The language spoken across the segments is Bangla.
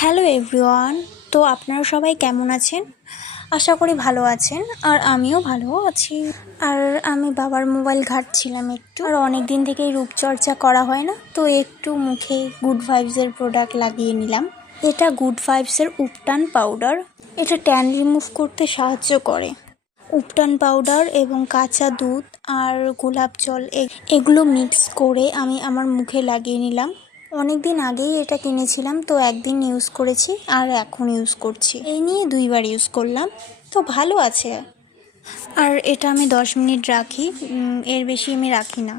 Hello everyone. তো আপনারা সবাই কেমন আছেন? আশা করি ভালো আছেন, আর আমিও ভালো আছি। আর আমি বাবার মোবাইল ঘাঁটছিলাম একটু, আর অনেক দিন থেকেই রূপচর্চা করা হয় না, তো একটু মুখে গুড ভাইবসের প্রোডাক্ট লাগিয়ে নিলাম। এটা গুড ভাইবসের উপটান পাউডার। এটা ট্যান রিমুভ করতে সাহায্য করে। উপটান পাউডার এবং কাঁচা দুধ আর গোলাপ জল এগুলো মিক্স করে আমি আমার মুখে লাগিয়ে নিলাম। অনেক দিন আগেই এটা কিনেছিলাম, তো একদিন ইউজ করেছি আর এখন ইউজ করছি। এই নিয়ে 2বার ইউজ করলাম, তো ভালো আছে। আর এটা আমি 10 মিনিট রাখি, এর বেশি আমি রাখি না।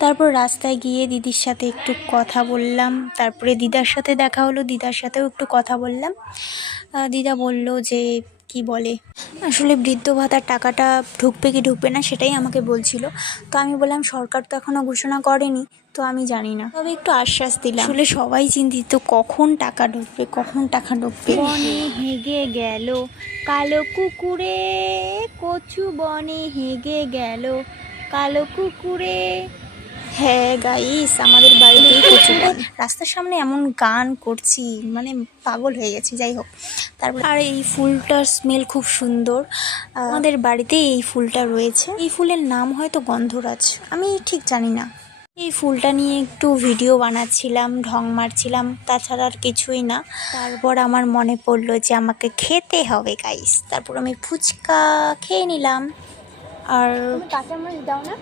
তারপর রাস্তায় গিয়ে দিদির সাথে একটু কথা বললাম, তারপরে দিদার সাথে দেখা হলো, দিদার সাথেও একটু কথা বললাম। দিদা বলল যে কি বলে, আসলে বৃদ্ধ ভাতার টাকাটা ঢুকবে কি ঢুকবে না সেটাই আমাকে বলছিল। তো আমি বললাম সরকার তো এখনও ঘোষণা করেনি, তো আমি জানি না, তবে একটু আশ্বাস দিলাম। আসলে সবাই চিন্তিত কখন টাকা ঢুকবে, কখন টাকা ঢুকবে। বনে হেগে গেল কালো কুকুরে, কচু বনে হেগে গেল কালো কুকুরে। হ্যাঁ গাইস, আমাদের বাড়িতেই কচু বন। রাস্তার সামনে এমন গান করছি, মানে পাগল হয়ে গেছি। যাই হোক, তারপর আর এই ফুলটার স্মেল খুব সুন্দর। আমাদের বাড়িতে এই ফুলটা রয়েছে। এই ফুলের নাম হয়তো গন্ধরাজ, আমি ঠিক জানি না। এই ফুলটা নিয়ে একটু ভিডিও বানাচ্ছিলাম, ঢং মারছিলাম, তাছাড়া আর কিছুই না। তারপর আমার মনে পড়লো যে আমাকে খেতে হবে গাইস, তারপর আমি ফুচকা খেয়ে নিলাম। আর কাঁচামরিচ দাও না।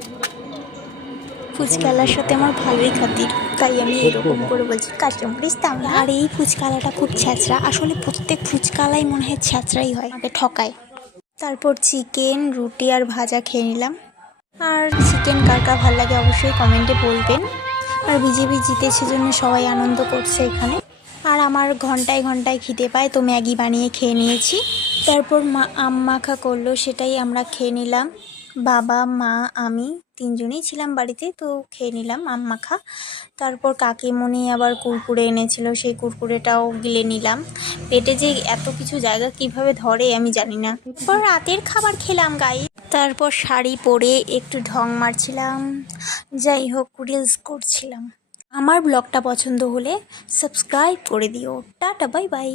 ফুচকালার সাথে আমার ভালোই খাতির, তাই আমি এরকম করে বলছি কাঁচামরিচ দাও না। আর এই ফুচকালাটা খুব ছ্যাঁচড়া, আসলে প্রত্যেক ফুচকালাই মনে হয় ছ্যাঁচড়াই হয়, আমাকে ঠকায়। তারপর চিকেন, রুটি আর ভাজা খেয়ে নিলাম। আর চিকেন কার কার ভালো লাগে অবশ্যই কমেন্টে বলবেন। আর বিজেপি জিতেছে জন্য সবাই আনন্দ করছে এখানে। আর আমার ঘন্টায় ঘন্টায় খিদে পায়, তো ম্যাগি বানিয়ে খেয়ে নিয়েছি। তারপর মা আম মাখা করলো, সেটাই আমরা খেয়ে নিলাম। বাবা, মা, আমি 3জনই ছিলাম বাড়িতে, তো খেয়ে নিলাম আম মাখা। তারপর কাকিমণি আবার কুরকুরে এনেছিল, সেই কুরকুরেটাও গিলে নিলাম। পেটে যে এত কিছু জায়গা কিভাবে ধরে আমি জানি না। তারপর রাতের খাবার খেলাম গাই। তারপর শাড়ি পরে একটু ঢং মারছিলাম, যাই হোক রিলস করছিলাম। আমার ব্লগটা পছন্দ হলে সাবস্ক্রাইব করে দিও। Tata, bye bye.